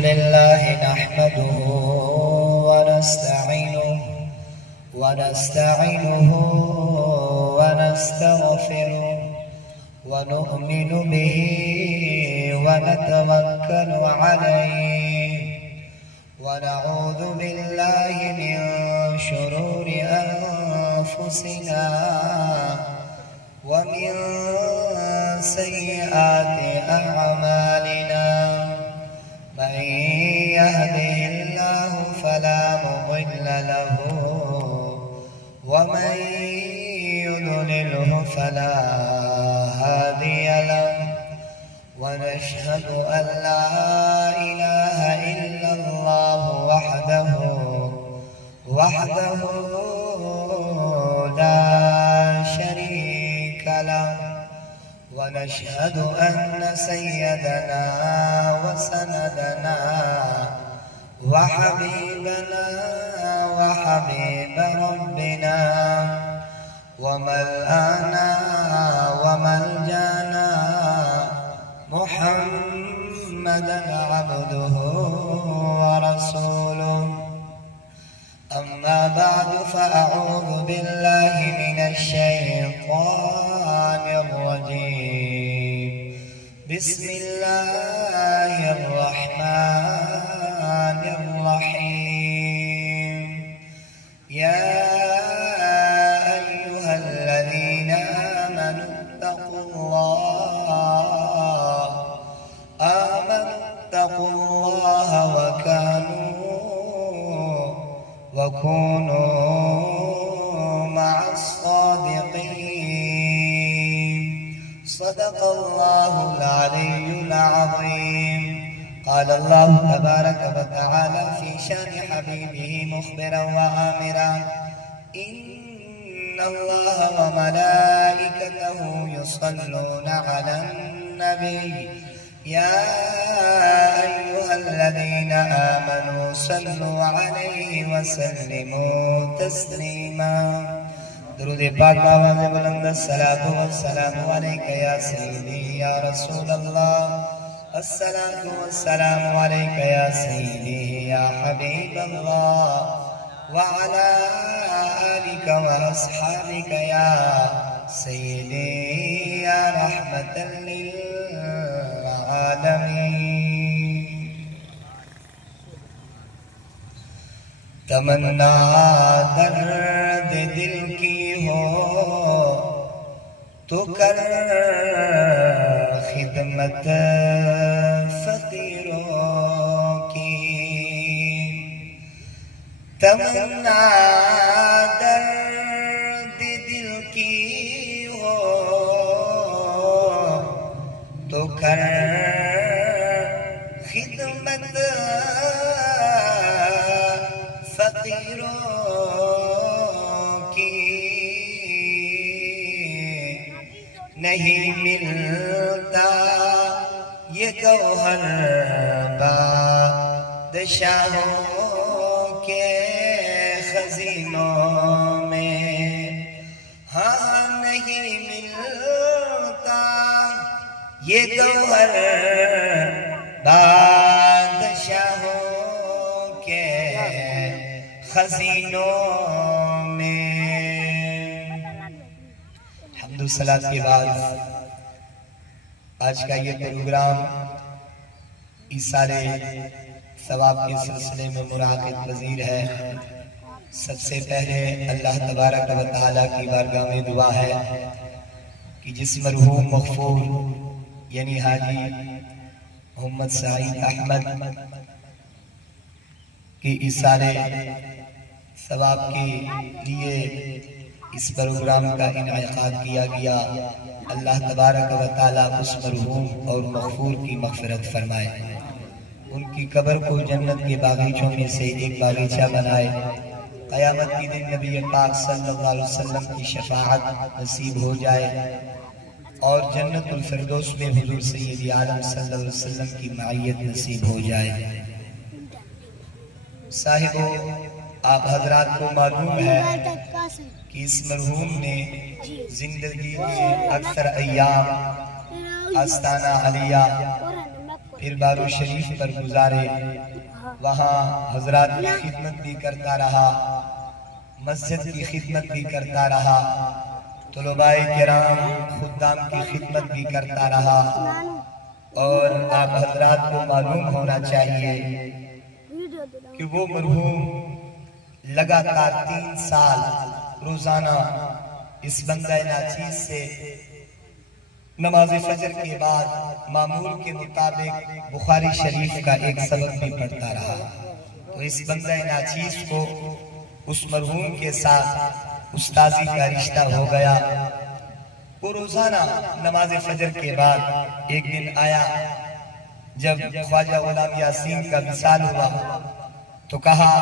لله نحمده ونستعينه ونستغفره ونؤمن به ونتوكل عليه ونعوذ بالله من شرور أنفسنا ومن سيئات أعمالنا من يهده الله فلا مضل له ومن يضلله فلا هادي له ونشهد أن لا إله إلا الله وحده لا شريك له ونشهد أن سيدنا وسندنا وحبيبنا وحبيب ربنا وملأنا وملجانا محمدا عبده ورسوله أما بعد فأعوذ بالله من الشيطان الرجيم بسم الله الرحمن الرحيم يا أيها الذين آمنوا اتقوا الله وكونوا مع الصادقين صدق الله العلي العظيم قال الله تبارك وتعالى في شان حبيبه مخبرا وآمرا إن الله وملائكته يصلون على النبي يا أيها الذين آمنوا صلوا عليه وسلموا تسليما درود پاک آواز بلند الصلاة والسلام عليك يا سيدي يا رسول الله الصلاة والسلام عليك يا سيدي يا حبيب الله وعلى آلك وأصحابك يا سيدي يا رحمة للعالمين تمنا درد دل کی ہو تو کر خدمت فقیروں کی تمنا درد دل کی ہو تو کر خدمت فقیروں کی نہیں ملتا یہ گوہر بادشاہوں کے خزینوں میں ہاں نہیں ملتا یہ گوہر بادشاہوں کے خزینوں میں حمد و صلاۃ کے بعد آج کا یہ پروگرام ایثار ثواب کے سلسلے میں مراقبت پذیر ہے۔ سب سے پہلے اللہ تبارک و تعالیٰ کی بارگاہ میں دعا ہے کہ جس مرحوم مغفور یعنی حاجی محمد سعید احمد کی ایثار ثواب کے لیے اس پروگرام کا انعقاد کیا گیا، اللہ تبارک و تعالیٰ اس مرحوم اور مغفور کی مغفرت فرمائے، ان کی قبر کو جنت کے باغیچوں میں سے ایک باغیچہ بنائے، قیامت کی دن نبی پاک صلی اللہ علیہ وسلم کی شفاعت نصیب ہو جائے اور جنت الفردوس میں حضور سید عالم صلی اللہ علیہ وسلم کی معیت نصیب ہو جائے۔ صاحبو آپ حضرات کو معلوم ہے کہ اس مرحوم نے زندگی کے اکثر ایام آستانہ علیہ پھر بارو شریف پر گزارے، وہاں حضرات کی خدمت بھی کرتا رہا، مسجد کی خدمت بھی کرتا رہا، طلباء کرام خدام کی خدمت بھی کرتا رہا۔ اور آپ حضرات کو معلوم ہونا چاہیے کہ وہ مرحوم لگاتار 3 سال روزانہ اس بندہ ناچیز سے نماز فجر کے بعد معمول کے مطابق بخاری شریف کا ایک سبق بھی پڑھتا رہا۔ تو اس بندہ ناچیز کو اس مرحوم کے ساتھ استاذی کا رشتہ ہو گیا۔ وہ روزانہ نماز فجر کے بعد ایک دن آیا، جب خواجہ غلام یاسین کا وصال ہوا تو کہا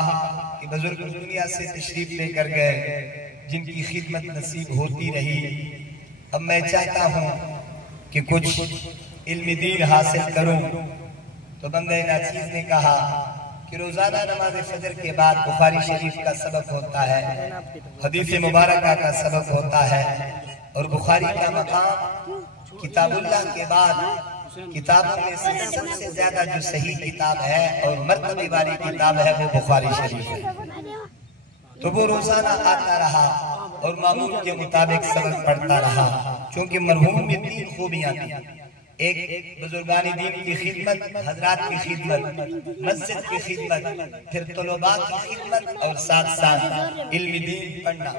کہ بزرگ دنیا سے تشریف لے کر گئے، جن کی خدمت نصیب ہوتی رہی، اب میں چاہتا ہوں کہ کچھ علم دین حاصل کروں۔ تو بندہ ناچیز نے کہا کہ روزانہ نماز فجر کے بعد بخاری شریف کا سبق ہوتا ہے، حدیث مبارکہ کا سبق ہوتا ہے، اور بخاری کا مقام کتاب اللہ کے بعد کتابوں میں سے سب سے زیادہ جو صحیح کتاب ہے اور مرتبے والی کتاب ہے وہ بخاری شریف ہے۔ تو وہ روزانہ آتا رہا اور معمول کے مطابق سبق پڑھتا رہا، چونکہ مرحوم میں 3 خوبیاں تھیں، ایک بزرگان دین کی خدمت، حضرات کی خدمت، مسجد کی خدمت، پھر طلباء کی خدمت، اور ساتھ ساتھ علم دین پڑھنا۔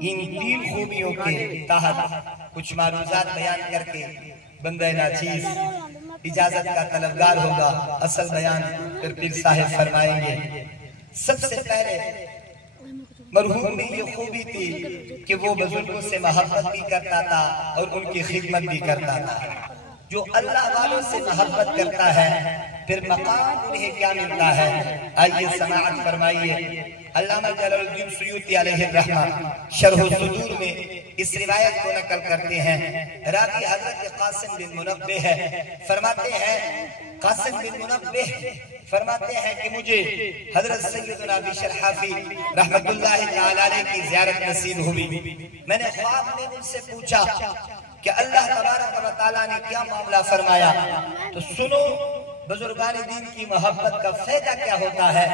ان 3 خوبیوں کے تحت کچھ معروضات بیان کر کے بندہ ناچیز اجازت کا طلبگار ہوگا، اصل بیان پھر پیر صاحب فرمائیں گے۔ سب سے پہلے مرحوم میں یہ خوبی تھی کہ وہ بزرگوں سے محبت بھی کرتا تھا اور ان کی خدمت بھی کرتا تھا۔ جو اللہ والوں سے محبت کرتا ہے پھر مقام انہیں کیا ملتا ہے؟ آئیے سماعت فرمائیے۔ علامہ جلال الدین سیوطی علیہ الرحمہ شرح الصدور میں اس روایت کو نقل کرتے ہیں، راوی حضرت قاسم بن منبہ ہے، فرماتے ہیں قاسم بن منبہ فرماتے ہیں کہ مجھے حضرت سیدنا بشر حافی رحمت اللہ تعالی علیہ کی زیارت نصیب ہوئی۔ میں نے خواب میں ان سے پوچھا کہ اللہ تبارک و تعالیٰ نے کیا معاملہ فرمایا؟ تو سنو بزرگان دین کی محبت کا فائدہ کیا ہوتا ہے۔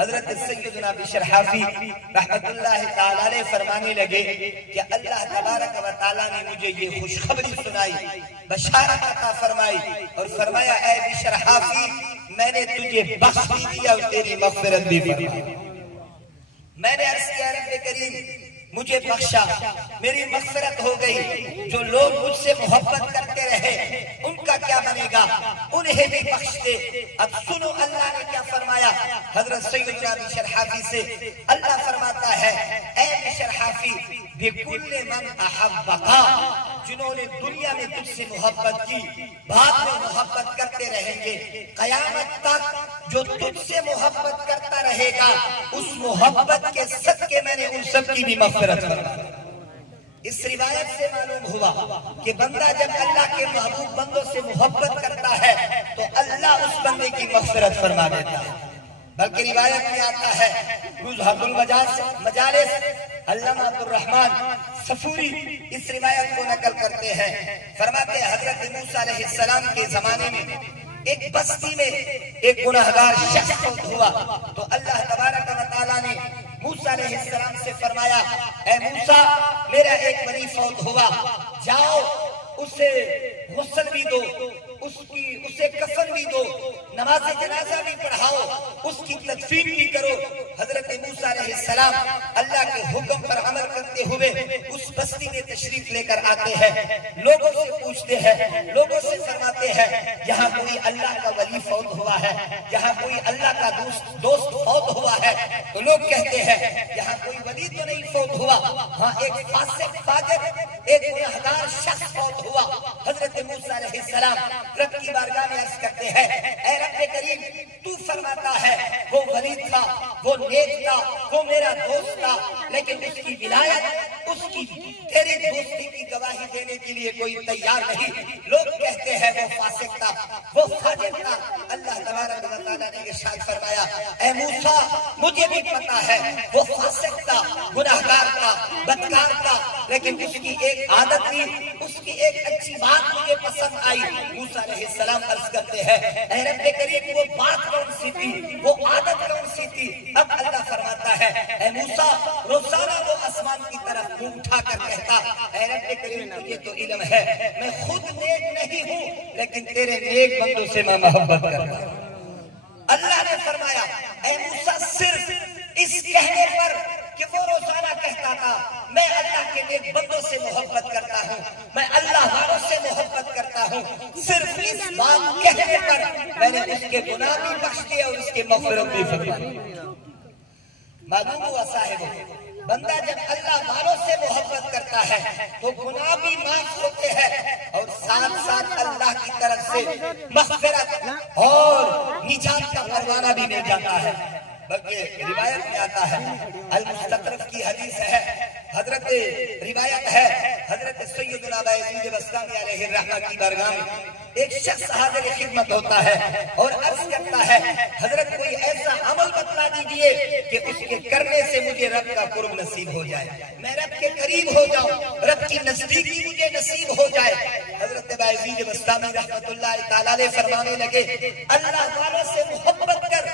حضرت سیدنا بشر حافی رحمت اللہ تعالی علیہ فرمانے لگے کہ اللہ تبارک و تعالیٰ نے مجھے یہ خوشخبری سنائی، بشارت عطا فرمائی، اور فرمایا اے بشر حافی میں نے تجھے بخش بھی دیا اور تیری مغفرت بھی فرمائی۔ میں نے عرض کیا رب کریم مجھے بخشا، میری مغفرت ہو گئی، جو لوگ مجھ سے محبت کرتے رہے ان کا کیا بنے گا؟ انہیں بھی بخش دے۔ اب سنو اللہ نے کیا فرمایا حضرت سیدنا بشر حافی سے۔ اللہ فرماتا ہے اے بشر حافی بِكُلِّ مَنْ أَحَبَّكَ، جنہوں نے دنیا میں تجھ سے محبت کی بعد میں محبت کرتے رہیں گے، قیامت تک جو تجھ سے محبت کرتا رہے گا اس محبت کے صدقے میں نے ان سب کی بھی مغفرت فرمائی۔ اس روایت سے معلوم ہوا کہ بندہ جب اللہ کے محبوب بندوں سے محبت کرتا ہے تو اللہ اس بندے کی مغفرت فرما دیتا ہے۔ بلکہ روایت میں آتا ہے روز حد المجالس علامہ عبد الرحمن صفوری اس روایت کو نقل کرتے ہیں، فرماتے ہیں حضرت موسیٰ علیہ السلام کے زمانے میں ایک بستی میں ایک گناہگار شخص فوت ہوا تو اللہ تبارک و تعالیٰ نے موسیٰ علیہ السلام سے فرمایا اے موسیٰ میرا ایک ولی فوت ہوا، جاؤ اسے غسل بھی دو، اسے کفن بھی دو، نماز جنازہ بھی پڑھاؤ، اس کی تدفین بھی کرو۔ حضرت موسیٰ علیہ السلام اللہ کے حکم پر عمل کرتے ہوئے اس بستی میں تشریف لے کر آتے ہیں، لوگوں سے پوچھتے ہیں، لوگوں سے فرماتے ہیں یہاں کوئی اللہ کا ولی فوت ہوا ہے، یہاں کوئی اللہ کا دوست فوت ہوا ہے؟ تو لوگ کہتے ہیں یہاں کوئی ولی تو نہیں فوت ہوا، ہاں ایک فاسق فاجر ایک گنہگار شخص فوت ہوا۔ حضرت موسیٰ علیہ السلام رب کی بارگاہ میں عرض کرتے ہیں اے رب کریم تو فرماتا ہے وہ ولی تھا، وہ نیک تھا، وہ میرا دوست تھا، لیکن اس کی ولایت، اس کی تیری دوستی کی گواہی دینے کے لیے کوئی تیار نہیں۔ لوگ کہتے ہیں وہ فاسق تھا، وہ فاجر تھا۔ اللہ تبارک و تعالیٰ نے ارشاد فرمایا اے موسیٰ مجھے بھی پتا ہے وہ فاسق تھا، گناہگار تھا، بدکار تھا، لیکن اس کی ایک عادت تھی، اس کی ایک اچھی بات مجھے پسند آئی. موسیٰ علیہ السلام عرض کرتے ہیں اے رب کریم وہ بات کون سی تھی, وہ عادت کون سی تھی؟ اب اللہ فرماتا ہے اے موسیٰ روزانہ وہ آسمان کی طرف منہ اٹھا کر کہتا اے رب کریم تجھے تو علم ہے میں خود نیک نہیں ہوں لیکن تیرے نیک بندوں سے میں محبت کرتا ہوں. اللہ نے فرمایا اے موسیٰ صرف اس کہنے پر کہ وہ روزانہ کہتا تھا میں اللہ کے نیک بندوں سے محبت کرتا ہوں, میں اللہ والوں سے محبت کرتا ہوں, صرف اس بات کہنے پر میں نے اس کے گناہ بھی بخش دیے اور اس کے مغفرت بھی فرمائی. معلوم ہوا صاحب بندہ جب اللہ والوں سے محبت کرتا ہے تو گناہ بھی معاف ہوتے ہیں اور ساتھ ساتھ اللہ کی طرف سے مغفرت اور نجات کا پروانہ بھی مل جاتا ہے. بلکہ روایت میں آتا ہے المستطرف کی حدیث ہے, حضرت روایت ہے حضرت سیدنا بایزید بستامی علیہ الرحمہ کی بارگاہ میں ایک شخص حاضر خدمت ہوتا ہے اور عرض کرتا ہے حضرت کوئی ایسا عمل بتلا دیجئے کہ اس کے کرنے سے مجھے رب کا قرب نصیب ہو جائے, میں رب کے قریب ہو جاؤں, رب کی نزدیکی مجھے نصیب ہو جائے. حضرت بایزید بستامی رحمت اللہ تعالیٰ علیہ فرمانے لگے اللہ والوں سے محبت کر,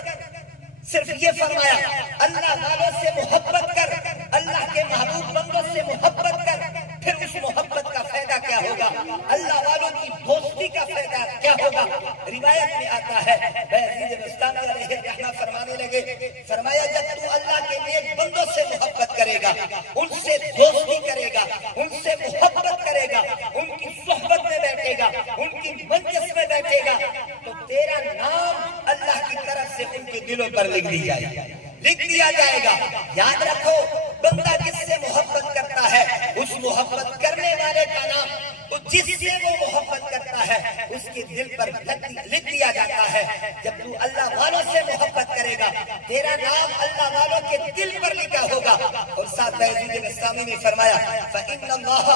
صرف یہ فرمایا اللہ والوں سے محبت کر, اللہ کے محبوب بندوں سے محبت کر, پھر اس محبت کا فائدہ کیا ہوگا, اللہ والوں کی دوستی کا فائدہ کیا ہوگا. روایت میں آتا ہے بایزید بستامی علیہ الرحمہ فرمانے لگے فرمایا جب تو اللہ کے نیک بندوں سے محبت کرے گا, ان سے دوستی کرے گا, ان سے محبت کرے گا, ان کی صحبت میں بیٹھے گا, ان کی مجلس میں بیٹھے گا, تو تیرا نام اللہ کی طرف سے ان کے دلوں پر لکھ دیا جائے گا. یاد رکھو بندہ جس سے محبت کرتا ہے اس محبت کرنے والے کا نام تو جس سے وہ محبت کرتا ہے اس کے دل پر لکھ دیا جاتا ہے. جب تو اللہ والوں سے محبت کرے گا تیرا نام اللہ والوں کے دل پر لکھا ہوگا. اور ساتھ بایزید بستامی نے فرمایا فَإِنَّ اللَّهَ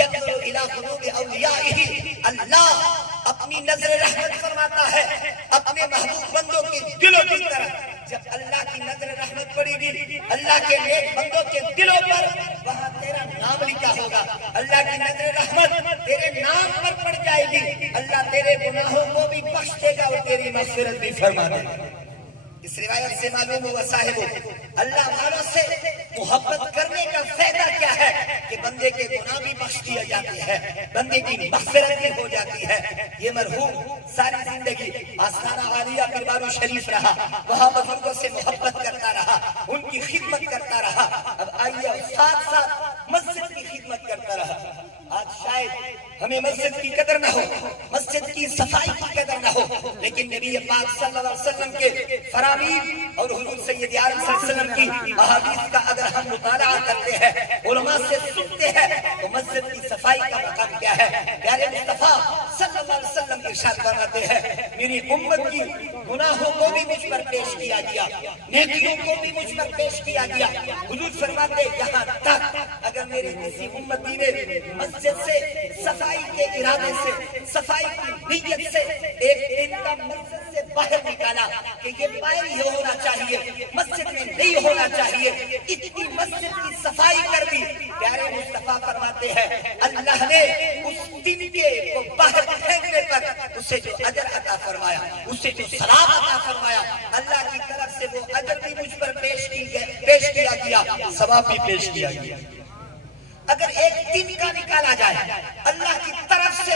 يَنظُرُ إِلَىٰ قُلُوبِ أَوْلِيَائِهِ, اللہ اپنی نظر رحمت فرماتا ہے اپنے محبوب بندوں کے دلوں کی طرف. جب اللہ کی نظر رحمت پڑے گی اللہ کے نیک بندوں کے دلوں پر, وہاں تیرا نام لکھا ہوگا. اللہ کی نظر رحمت تیرے نام پر پڑ جائے گی, اللہ تیرے گناہوں کو بھی بخش دے گا اور تیری مغفرت بھی فرما دے گا. اس روایت سے معلوم ہوا صاحب اللہ والوں سے محبت کرنے کا فائدہ کیا ہے کہ بندے کے گناہ بھی بخش دیے جاتے ہیں, بندے کی مغفرت بھی ہو جاتی ہے. یہ مرحوم ساری زندگی آستانہ عالیہ پربارو شریف رہا, وہاں بزرگوں سے محبت کرتا رہا, ان کی خدمت کرتا رہا. اب آئیے ساتھ ساتھ مسجد کی خدمت کرتا رہا. آج شاید ہمیں مسجد کی قدر نہ ہو, مسجد کی صفائی کی قدر نہ ہو, لیکن نبی پاک صلی اللہ علیہ وسلم کے فرامین اور حضور سید عالم صلی اللہ علیہ وسلم کی احادیث کا اگر ہم مطالعہ کرتے ہیں, علماء سے سنتے ہیں, تو مسجد کی صفائی کا مقام کیا ہے. پیارے مصطفیٰ صلی اللہ علیہ وسلم ارشاد فرماتے ہیں میری امت کی گناہوں کو بھی مجھ پر پیش کیا گیا, نیکیوں کو بھی مجھ پر پیش کیا گیا. حضور فرماتے یہاں تک اگر میرے کسی امتی نے مسجد سے صفائی کے ارادے سے, صفائی کی نیت سے ایک دن کا مسجد سے باہر نکالا کہ یہ باہر ہی ہونا چاہیے, مسجد میں نہیں ہونا چاہیے, اتنی مسجد کی صفائی کر دی, پیارے مصطفیٰ فرماتے ہیں اللہ نے اس دن کے کو باہر پھینکنے پر اسے جو اجر عطا فرمایا, اسے جو ثواب عطا فرمایا, اللہ کی طرف سے وہ اجر بھی مجھ پر پیش کیا گیا, ثواب بھی پیش کیا گیا. اگر ایک دن کا نکالا جائے اللہ کی طرف سے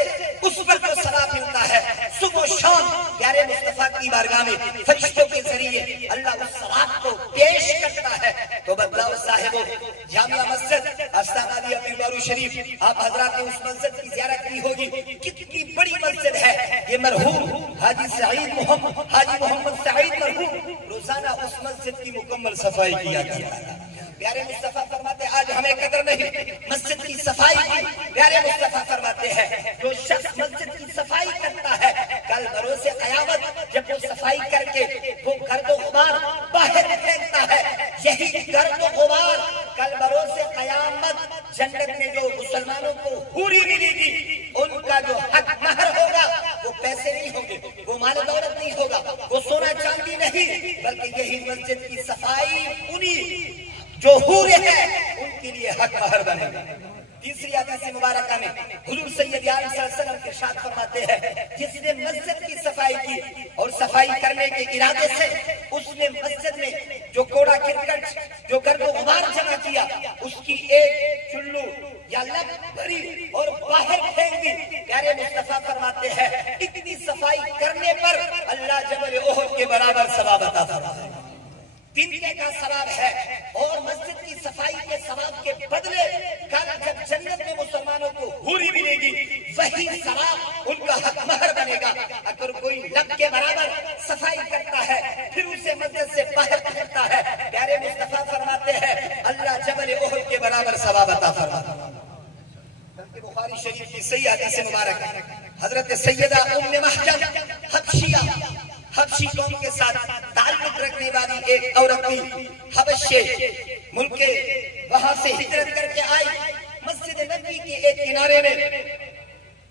اس پر جو ثواب ملتا ہے صبح و شام پیارے مصطفیٰ کی بارگاہ میں فرشتوں کے ذریعے اللہ اس ثواب کو پیش کرتا ہے. تو بدلاؤ صاحبوں, جامعہ مسجد آستانہ عالیہ پربارو شریف, آپ حضرات نے اس مسجد کی زیارت کی ہوگی, کتنی بڑی مسجد ہے. یہ مرحوم حاجی محمد سعید مرحوم روزانہ اس مسجد کی مکمل صفائی کیا کرتا ہے. پیارے مصطفیٰ فرماتے آج ہمیں قدر نہیں مسجد کی صفائی کی. پیارے مصطفیٰ فرماتے ہیں جو شخص مسجد کی صفائی کرتا ہے کل بروز قیامت جب وہ صفائی کر کے وہ گرد و غبار باہر پھینکتا ہے, یہی گرد و غبار کل بروز قیامت جنت میں جو مسلمانوں کو حوری ملے گی ان کا جو حق مہر ہوگا وہ پیسے نہیں ہوں گے, وہ مال دولت نہیں ہوگا, وہ سونا چاندی نہیں, بلکہ یہی مسجد کی صفائی انہی جو حورے ہیں ان کے لیے حق مہر بنے گا. تیسری حدیث مبارکہ میں حضور سید عالم صلی اللہ علیہ وسلم ارشاد فرماتے ہیں جس نے مسجد کی صفائی کی اور صفائی کرنے کے ارادے سے اس نے مسجد میں جو کوڑا کرکٹ جو گرد و غبار جمع کیا اس کی ایک چلو یا لب بھری اور باہر پھینک دی، پیارے مصطفیٰ فرماتے ہیں اتنی صفائی کرنے پر اللہ جبل احد کے برابر ثواب عطا فرمائے، تنکے کا ثواب ہے۔ اور مسجد کی صفائی کے ثواب کے بدلے کل جب جنت میں مسلمانوں کو حوری ملے گی وہی ثواب ان کا حق مہر بنے گا۔ اگر کوئی لب کے برابر صفائی کرتا ہے پھر اسے مسجد سے باہر پھینکتا ہے، پیارے مصطفیٰ فرماتے ہیں اللہ جبل احد کے برابر ثواب عطا فرماتا ہے۔ بخاری شریف کی صحیح حدیث مبارک حضرت سیدہ ام محجن حبشی قوم کے ساتھ تعلق رکھنے والی ایک عورت تھی، حبش سے ملک وہاں سے ہجرت کر کے آئی، مسجد نبوی کے ایک کنارے میں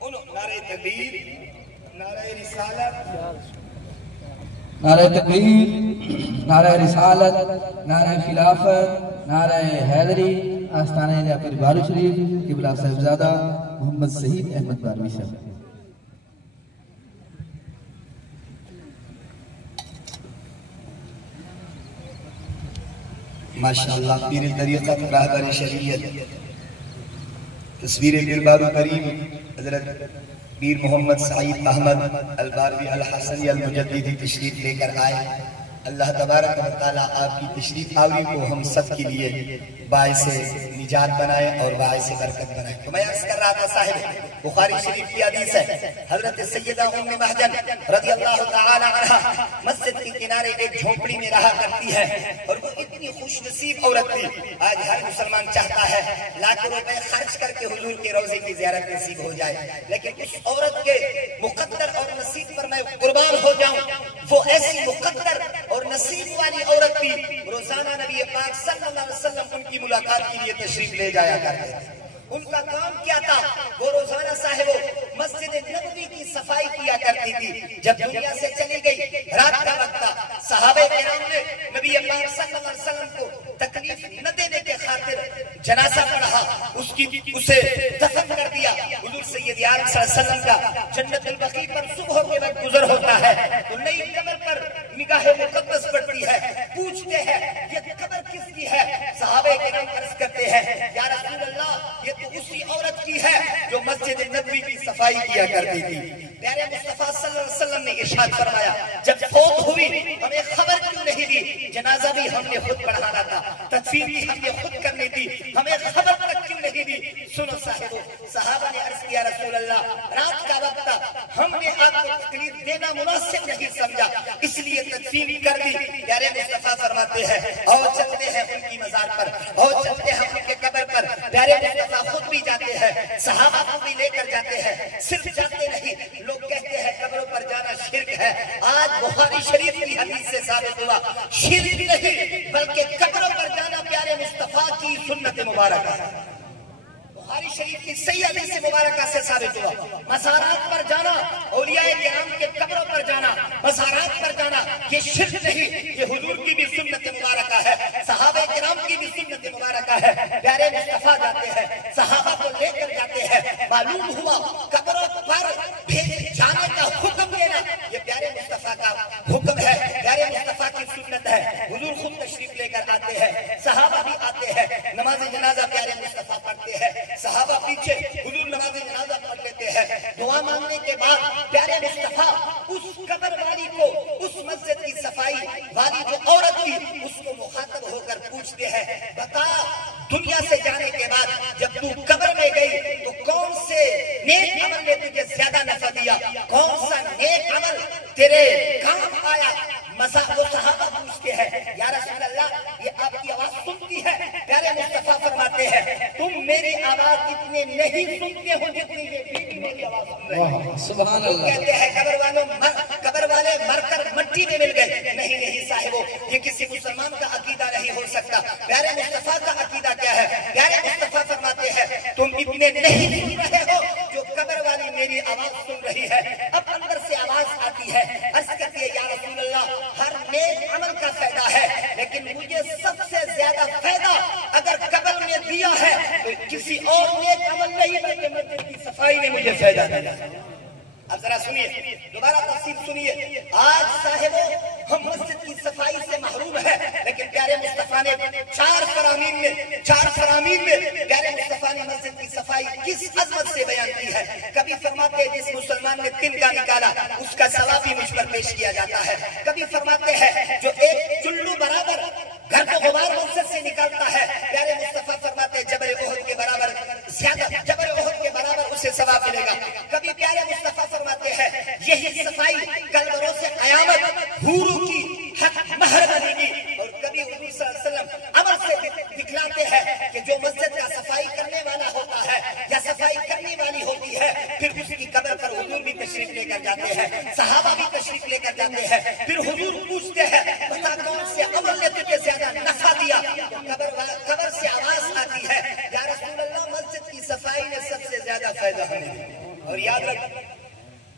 نعرہ تکبیر، نعرہ رسالت، نعرہ تکبیر، نعرہ رسالت، نعرہ خلافت، نعرہ حیدری، آستانہ پیر بارو شریف قبلہ صاحبزادہ محمد سعید احمد باروی صاحب۔ ماشاءاللہ پیر طریقت راہبر شریعت تصویر پیر بارو کریم حضرت پیر محمد سعید احمد الباروی الحسنی المجددی تشریف لے کر آئے۔ اللہ تبارک و تعالیٰ آپ کی تشریف آوری کو ہم سب کے لیے باعث نجات بنائے اور باعث برکت بنائے۔ تو میں عرض کر رہا تھا صاحب بخاری شریف کی حدیث ہے، حضرت سیدہ ام محجن رضی اللہ تعالی عنہ مسجد کے کنارے ایک جھونپڑی میں رہا کرتی ہے، اور وہ اتنی خوش نصیب عورت تھی۔ آج ہر مسلمان چاہتا ہے لاکھوں روپے خرچ کر کے حضور کے روضے کی زیارت نصیب ہو جائے، لیکن اس عورت کے مقدر اور نصیب پر میں قربان ہو جاؤں۔ وہ ایسی مقدر اور نصیب والی عورت بھی روزانہ نبی پاک صلی اللہ علیہ وسلم ان کی ملاقات کے لیے تشریف لے جایا کرتے تھے۔ ان کا کام کیا تھا؟ وہ روزانہ صاحبوں مسجد نبوی کی صفائی کیا کرتی تھی۔ جب دنیا سے چلی گئی رات کا وقت تھا، صحابہ کرام نے نبی پاک صلی اللہ علیہ وسلم کو تکلیف نہ دینے کے خاطر جنازہ پڑھا، اسے دفن کر دیا۔ حضور سید عالم صلی اللہ علیہ وسلم کا جنت البقیع پر صبح کے وقت گزر ہوتا ہے تو نئی قبر پر نگاہ مقدس پڑتی ہے، پوچھتے ہیں یہ قبر کس کی ہے؟ صحابہ کرام عرض کرتے ہیں یا رسول اللہ یہ تو اسی عورت کی ہے جو مسجد نبوی کی صفائی کیا کرتی تھی۔ پیارے مصطفیٰ صلی اللہ علیہ وسلم نے ارشاد فرمایا جب فوت ہوئی ہمیں خبر کیوں نہیں دی؟ جنازہ بھی ہم نے خود پڑھانا تھا، تدفین بھی ہم نے خود کرنی تھی، ہمیں خبر تک کیوں نہیں دی؟ سنو صاحبو، صحابہ نے عرض کیا رسول اللہ رات کا وقت تھا، ہم نے آپ کو تکلیف دینا مناسب نہیں سمجھا اس لیے تدفین کر دی۔ پیارے مصطفیٰ فرماتے ہیں اور چلتے ہیں ان کی مزار پر، اور چلتے ہیں ان کے قبر پر۔ پیارے مصطفیٰ خود بھی جاتے ہیں، صحابہ کو بھی لے کر جاتے ہیں، صرف جاتے نہیں، لوگ کہتے ہیں قبروں پر جانا شرک ہے۔ آج بخاری شریف کی حدیث سے ثابت ہوا شرک نہیں بلکہ قبروں پر جانا پیارے مصطفیٰ کی سنت مبارکہ ہے۔ بخاری شریف کی صحیح حدیث مبارکہ سے ثابت ہوا مزارات پر جانا، اولیاء کرام کے قبروں پر جانا، مزارات پر جانا یہ شرک نہیں، یہ حضور کی بھی سنت مبارکہ ہے، صحابہ کرام کی بھی سنت مبارکہ ہے۔ پیارے مصطفیٰ جاتے ہیں، صحابہ کو لے کر جاتے ہیں، معلوم ہوا قبروں پر جانے کا حکم دینا یہ پیارے مصطفیٰ کا حکم ہے، پیارے مصطفیٰ کی سنت ہے۔ حضور خود تشریف لے کر آتے ہیں، صحابہ بھی آتے ہیں، نماز جنازہ پیارے مصطفیٰ پڑھتے ہیں، صحابہ پیچھے، حضور نماز جنازہ پڑھ لیتے ہیں۔ دعا مانگنے کے بعد پیارے مصطفیٰ اس قبر والی کو، اس مسجد کی صفائی والی جو عورت تھی اس کو مخاطب ہو کر پوچھتے ہیں بتا دنیا سے جانے کے بعد جب تو قبر میں گئی تو کون سے نیک عمل نے تجھے زیادہ نفع دیا، کون سا نیک عمل تیرے کام آیا؟ وہ صحابہ پوچھتے ہیں یا رسول اللہ یہ آپ کی آواز سنتی ہے؟ پیارے مصطفیٰ فرماتے ہیں تم میری آواز اتنے نہیں سنتے ہو جتنی یہ بیوی میری آواز سن رہی ہے۔ سبحان اللہ۔ کہتے ہیں قبر والے مر کر مٹی میں مل گئے، نہیں صاحبو یہ کسی مسلمان کا عقیدہ نہیں ہو سکتا۔ پیارے مصطفیٰ کا عقیدہ کیا ہے؟ پیارے مصطفیٰ فرماتے ہیں تم اتنے نہیں سن رہے ہو جو قبر والی میری آواز سن رہی ہے۔ اب اندر سے آواز آتی ہے، عرض کرتی ہے یا رسول اللہ ہر نیک عمل کا فائدہ ہے لیکن مجھے سب سے زیادہ فائدہ اگر قبر میں دیا ہے تو کسی اور نیک صفائی نے مجھے فائدہ دیا. اب ذرا سنیے, دوبارہ تفصیل سنیے. آج صاحبوں ہم مسجد کی صفائی سے محروم ہیں, لیکن پیارے مصطفیٰ نے چار فرامین میں پیارے مصطفیٰ نے مسجد کی صفائی کس عظمت سے بیان کی ہے. کبھی فرماتے ہیں جس مسلمان نے تنکا نکالا اس کا ثواب بھی مجھ پر پیش کیا جاتا ہے. کبھی فرماتے ہیں جو ایک چلو برابر گھر کو غبار مسجد سے نکالتا ہے, پیارے مصطفیٰ فرماتے ہیں جبل احد کے برابر زیادہ, جبل احد کے برابر اسے ثواب ملے گا. کبھی پیارے مصطفیٰ فرماتے ہیں یہی صفائی کل بروز قیامت حوروں کی حق مہر بنے گی. اور کبھی حضور صلی اللہ علیہ وسلم عمل سے دکھلاتے ہیں کہ جو مسجد کا صفائی کرنے والا ہوتا ہے یا صفائی کرنے والی ہوتی ہے, پھر اس کی قبر پر حضور بھی تشریف لے کر جاتے ہیں, صحابہ بھی تشریف لے کر جاتے ہیں. پھر حضور پوچھتے ہیں بتا کون سے عمل نے تجھے زیادہ نفع دیا. قبر سے آواز آتی ہے یا رسول اللہ مسجد کی صفائی نے سب سے زیادہ فائدہ ہمیں دیا. اور یاد رکھ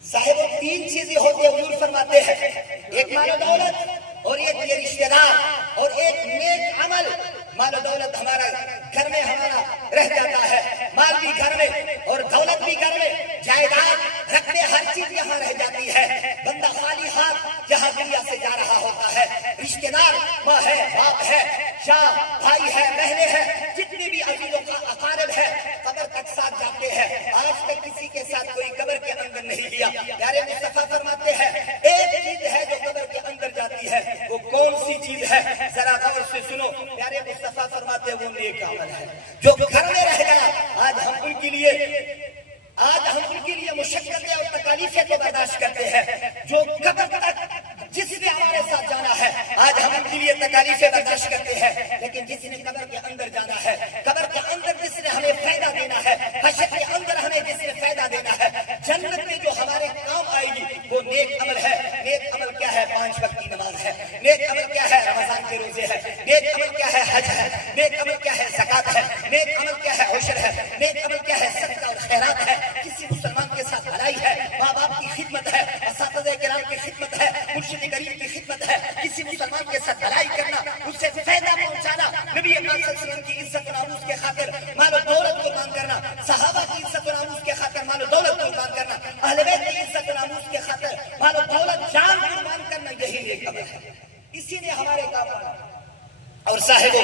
صاحبوں تین چیزیں ہوتی ہیں, حضور فرماتے ہیں ایک مال و دولت اور ایک یہ رشتہ دار اور ایک نیک عمل. مال و دولت ہمارا گھر میں ہمارا رہ جاتا ہے, مال بھی گھر میں اور دولت بھی گھر میں, جائیداد رکھتے ہر چیز یہاں رہ جاتی ہے. بندہ خالی ہاتھ یہاں دنیا سے جا رہا ہوتا ہے. رشتہ دار ماں ہے, باپ ہے, شاہ بھائی ہے, بہنیں ہیں, جتنے بھی عزیز و اقارب ہے قبر تک ساتھ جاتے ہیں. آج تک کسی کے ساتھ کوئی قبر کے اندر نہیں گیا. پیارے مصطفیٰ فرماتے ہیں ایک چیز ہے جو قبر کے اندر جاتی ہے, وہ کون سی چیز ہے ذرا غور سے سنو. پیارے مصطفیٰ فرماتے ہیں وہ نیک عمل ہے جو گھر میں رہ گیا. آج ہم ان کے لیے مشقتیں اور تکالیفیں تو برداشت کرتے ہیں. جو قبر تک جس نے ہمارے ساتھ جانا ہے آج ہم ان کے لیے تکالیفیں برداشت کرتے ہیں, لیکن جس نے قبر کے اندر جانا ہے, قبر کے اندر جس نے ہمیں فائدہ دینا ہے, حشر کے اندر ہمیں جس نے فائدہ دینا ہے, جنت میں جو ہمارے کام آئے گی وہ نیک عمل ہے. نیک عمل کیا ہے؟ 5 وقت کی نماز ہے. نیک عمل کیا ہے؟ رمضان کے روزے ہے. نیک عمل کیا ہے؟ حج ہے. نیک عمل کیا ہے؟ زکات ہے. نیک عمل کیا ہے؟ عشر ہے. نیک عمل کیا ہے؟ صدقہ اور خیرات ہے. کسی مسلمان کے ساتھ بھلائی ہے, ماں باپ کی خدمت ہے, اساتذہ کرام کی خدمت ہے, مرشد کریم کی خدمت ہے. کسی مسلمان کے ساتھ بھلائی کرنا, اس سے فائدہ پہنچانا, نبی پاک صلی اللہ علیہ وسلم کی عزت و ناموس کے خاطر مال و دولت قربان کرنا, صحابہ کی عزت و ناموس کے خاطر مال و دولت قربان کرنا, اہل بیت کی عزت و ناموس کے خاطر مال و دولت جان قربان کرنا, یہی نیک عمل ہے. اسی نے ہمارے کام آنا. اور صاحبوں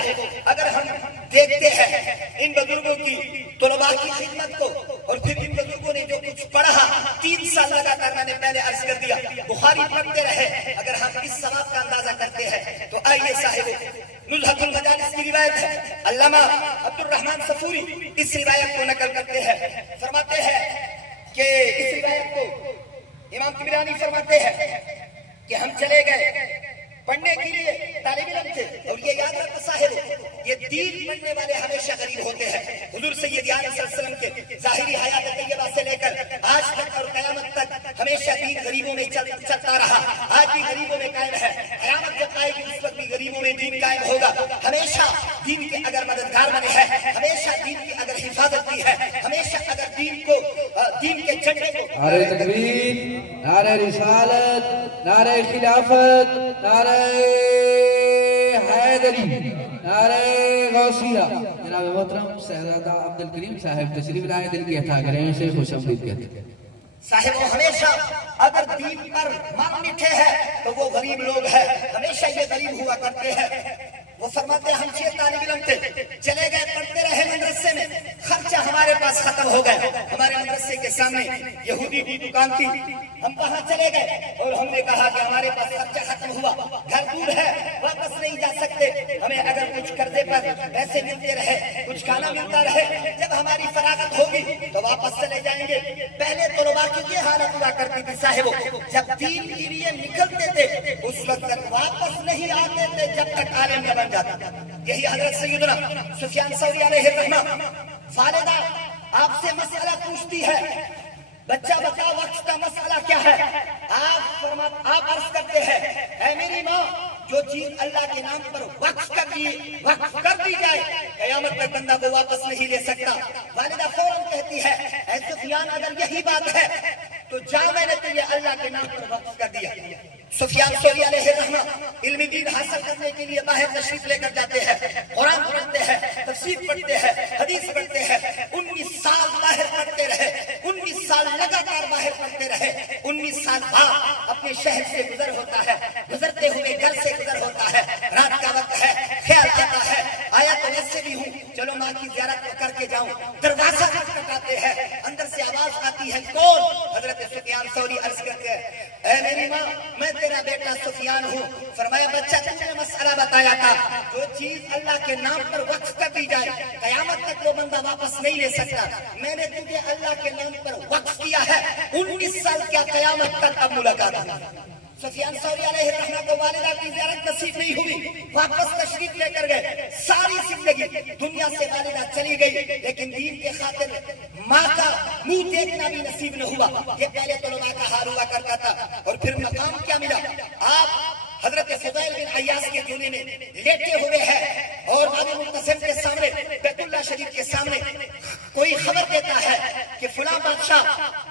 اگر ہم دیکھتے ہیں ان بزرگوں کی طلباء کی خدمت کو, اور پھر ان بزرگوں نے جو کچھ پڑھا 3 سال لگاتار, میں نے پہلے عرض کر دیا بخاری پڑھتے رہے. اگر ہم اس ثواب کا اندازہ کرتے ہیں تو آئیے صاحبوں, نزہۃ المجالس کی روایت ہے, علامہ عبد الرحمن صفوری اس روایت کو نقل کرتے ہیں. فرماتے ہیں کہ اس روایت کو امام طبرانی فرماتے ہیں کہ ہم چلے گئے پڑھنے کے لیے, طالب علم تھے. اور یہ یاد رکھو صاحب یہ دین پڑھنے والے ہمیشہ غریب ہوتے ہیں. حضور سید عالم صلی اللہ علیہ وسلم کے ظاہری حیات طیبہ سے لے کر آج تک اور قیامت تک ہمیشہ دین غریبوں میں چلتا رہا. آج بھی غریبوں میں قائم ہے, قیامت جب آئے گی اس وقت بھی غریبوں میں دین قائم ہوگا. ہمیشہ دین کے اگر مددگار بنے ہیں, ہمیشہ دین کی اگر حفاظت کی ہے, ہمیشہ اگر دین کے جھنڈے کو نعرہ تکبیر, نعرہ رسالت, نعرہ خلافت, نعرہ حیدری, نعرہ غوثیہ. جناب محترم شہزادہ عبد الکریم صاحب تشریف لائے, دل کی عطا کریں, اسے خوش آمدید کہتے ہیں. صاحبوں ہمیشہ اگر دین پر من میٹھے ہیں تو وہ غریب لوگ ہیں, ہمیشہ یہ غریب ہوا کرتے ہیں. وہ فرماتے ہیں ہم 6 طالب علم تھے, چلے گئے, پڑھتے رہے مدرسے میں, خرچہ ہمارے پاس ختم ہو گئے. ہمارے مدرسے کے سامنے یہودی کی دکان تھی, ہم وہاں چلے گئے اور ہم نے کہا کہ ہمارے پاس خرچہ ختم ہوا, گھر دور ہے, واپس نہیں جا سکتے, ہمیں اگر کچھ قرضے پر پیسے ملتے رہے, کچھ کھانا ملتا رہے, جب ہماری فراغت ہوگی تو واپس چلے جائیں گے. پہلے طلباء کی یہ حالت ہوا کرتی تھی صاحبوں, جب دین کے لیے نکلتے تھے اس وقت تک واپس نہیں آتے تھے جب تک عالم نہ بن جاتا. یہی حضرت سیدنا سفیان ثوری علیہ الرحمہ, والدہ آپ سے مسئلہ پوچھتی ہے, بچہ بتاؤ وقت کا مسئلہ کیا ہے؟ آپ عرض کرتے ہیں اے میری ماں, جو چیز اللہ کے نام پر وقف کر دی جائے قیامت تک بندہ کو واپس نہیں لے سکتا. والدہ فوراً کہتی ہے اے سفیان اگر یہی بات ہے تو جا, میں نے تجھے اللہ کے نام پر وقف کر دیا. سفیان ثوری علیہ الرحمہ علم دین حاصل کرنے کے لیے باہر تشریف لے کر جاتے ہیں, قرآن پڑھتے ہیں, تفسیر پڑھتے ہیں, حدیث پڑھتے ہیں. 19 سال باہر پڑھتے رہے, اپنے شہر سے گزر ہوتا ہے، گزرتے ہوئے گھر سے گزر ہوتا ہے، رات کا وقت ہے، خیال آتا ہے آیا تو ایسے بھی ہوں چلو ماں کی زیارت کر کے جاؤں، دروازہ کھٹکھٹاتے ہیں، اندر سے آواز آتی ہے کون؟ حضرت سفیان ثوری عرض کرتے ہیں اے میری ماں میں تیرا بیٹا سفیان ہوں۔ فرمایا بچہ تم نے مسئلہ بتایا تھا، جو چیز اللہ کے نام پر وقف کر دی جائے قیامت تک وہ بندہ واپس نہیں لے سکتا، میں نے تجھے اللہ کے نام پر وقف کیا ہے، 19 سال کیا قیامت تک اب ملاقات ہوگی۔ سفیان ثوری علیہ الرحمہ کو والدہ کی زیارت نصیب نہیں ہوئی، واپس تشریف لے کر گئے، ساری زندگی دنیا سے والدہ چلی گئی لیکن دین کے خاطر ماں کا منہ دیکھنا بھی نصیب نہ ہوا۔ یہ پہلے طلباء کا حال ہوا کرتا تھا اور پھر مقام کیا ملا؟ آپ حضرت فضیل بن عیاض کے کونے میں لیٹے ہوئے ہیں اور باب مختصر کے سامنے بیت اللہ شریف کے سامنے کوئی خبر دیتا ہے کہ فلاں بادشاہ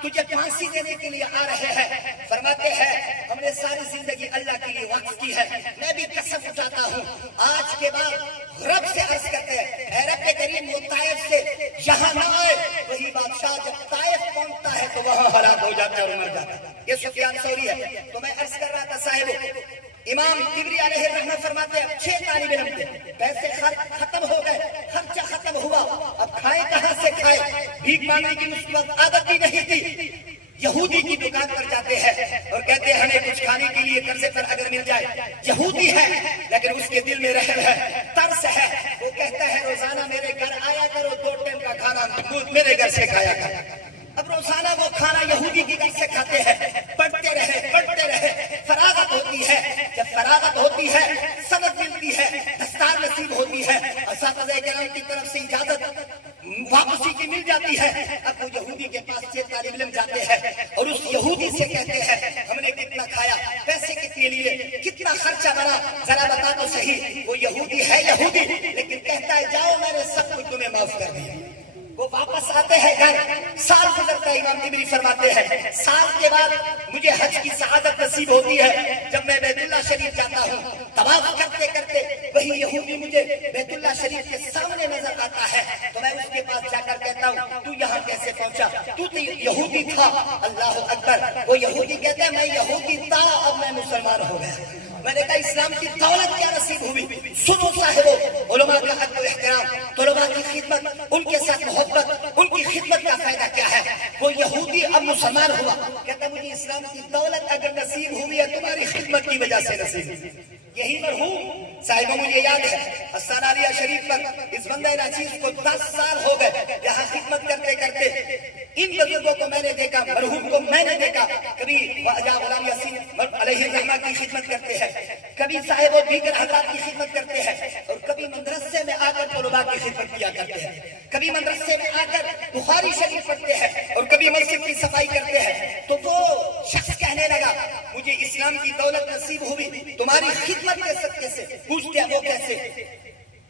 تجھے پھانسی دینے کے لیے آ رہے ہیں۔ فرماتے ہیں ہم نے ساری زندگی اللہ کے لیے وقف کی ہے، میں بھی قسم اٹھاتا ہوں آج کے بعد رب سے عرض کرتے ہیں اے رب کریم وہ طائف سے یہاں نہ آئے، وہی بادشاہ جب طائف پہنچتا ہے تو وہاں ہلاک ہو جاتا ہے اور مر جاتا ہے۔ یہ سفیان ثوری ہے۔ تو میں عرض کر رہا تھا صاحب امام طبری علیہ الرحمہ فرماتے ہیں 6 طالب علم تھے، پیسے ختم ہو گئے، خرچہ ختم ہوا، اب کھائے کہاں سے کھائے، بھیک مانگنے کی اس وقت عادت بھی نہیں تھی۔ یہودی کی دکان پر جاتے ہیں اور کہتے ہیں ہمیں کچھ کھانے کے لیے قرضے پر اگر مل جائے۔ یہودی ہے لیکن اس کے دل میں رحم ہے، ترس ہے، وہ کہتا ہے روزانہ میرے گھر آیا کرو، 2 ٹائم کا کھانا میرے گھر سے کھایا کرو۔ اب روزانہ وہ کھانا یہودی کی گھر سے کھاتے ہیں، پڑھتے رہے، فراغت ہوتی ہے، جب فراغت ہوتی ہے سند ملتی ہے، دستار نصیب ہوتی ہے، اساتذہ کرام کی طرف سے اجازت واپسی کی مل جاتی ہے۔ اب وہ یہودی کے پاس 6 طالب علم جاتے ہیں اور اس یہودی سے کہتے ہیں ہم نے کتنا کھایا، پیسے کتنے لیے، کتنا خرچہ بنا، ذرا بتا تو صحیح۔ وہ یہودی ہے یہودی لیکن کہتا ہے جاؤ میں نے سب کچھ تمہیں معاف کر دیا۔ وہ واپس آتے ہیں گھر، سال گزرتا ہے، امام طبری فرماتے ہیں سال کے بعد مجھے حج کی سعادت نصیب ہوتی ہے۔ جب میں بیت اللہ شریف جاتا ہوں طواف کرتے کرتے وہی یہودی مجھے بیت اللہ شریف کے سامنے نظر آتا ہے تو میں اس کے پاس جا کر کہتا ہوں تو یہاں کیسے پہنچا؟ تو یہودی تھا؟ اللہ اکبر۔ وہ یہودی کہتے ہیں میں یہودی تھا اب میں مسلمان ہو گیا۔ میں نے کہا اسلام کی دولت کیا نصیب ہوئی؟ سنو صاحبو، علماء کا ادب و احترام، طلباء کی خدمت، ان کے ساتھ محبت، ان کی خدمت کا فائدہ کیا ہے؟ وہ یہودی اب مسلمان ہوا، کہتا مجھے اسلام کی دولت اگر نصیب ہوئی ہے تمہاری خدمت کی وجہ سے نصیب ہوئی۔ یہی مرحوم صاحبہ مجھے یاد ہے استان عالیہ شریف پر اس بندہ ناچیز کو 10 سال ہو گئے یہاں خدمت کرتے کرتے۔ ان بزرگوں کو میں نے دیکھا، مرحوم کو میں نے دیکھا، کبھی خواجہ غلام یاسین علیہ الرحمہ کی خدمت کرتے ہیں، کبھی صاحب و دیگر حضرات کی خدمت کرتے ہیں اور کبھی مدرسے میں آ کر طلباء کی خدمت کیا کرتے ہیں، کبھی مدرسے میں آ کر بخاری شریف پڑھتے ہیں اور کبھی مسجد کی صفائی کرتے ہیں۔ تو وہ شخص کہنے لگا مجھے اسلام کی دولت نصیب ہوئی تمہاری خدمت کے صدقے سے۔ پوچھتے ہیں وہ کیسے؟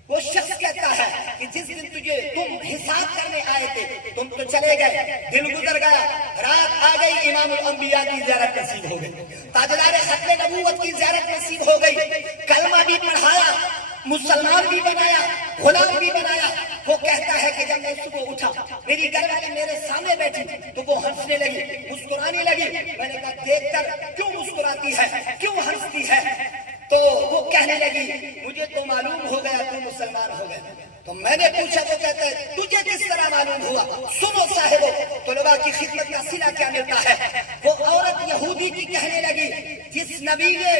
وہ شخص کہتا ہے کہ جس دن تجھے تم حساب کرنے آئے تھے تم تو چلے گئے، دن گزر گیا، رات آ گئی، امام الانبیاء کی زیارت نصیب ہو گئی، تاجدار ختم نبوت کی زیارت نصیب ہو گئی، کلمہ بھی پڑھایا، مسلمان بھی بنایا، غلام بھی بنایا۔ وہ کہتا ہے کہ جب میں صبح اٹھا میری گھر والی میرے سامنے بیٹھی تو وہ ہنسنے لگی، مسکرانے لگی۔ میں نے کہا دیکھ کر کیوں مسکراتی ہے، کیوں ہنستی ہے؟ تو وہ کہنے لگی مجھے تو معلوم ہو گیا تو مسلمان ہو گئے۔ تو میں نے پوچھا تو کہتا ہے تجھے کس طرح معلوم ہوا؟ سنو صاحبو، طلباء کی خدمت کا صلہ کیا ملتا ہے۔ وہ عورت یہودی کی کہنے لگی جس نبی نے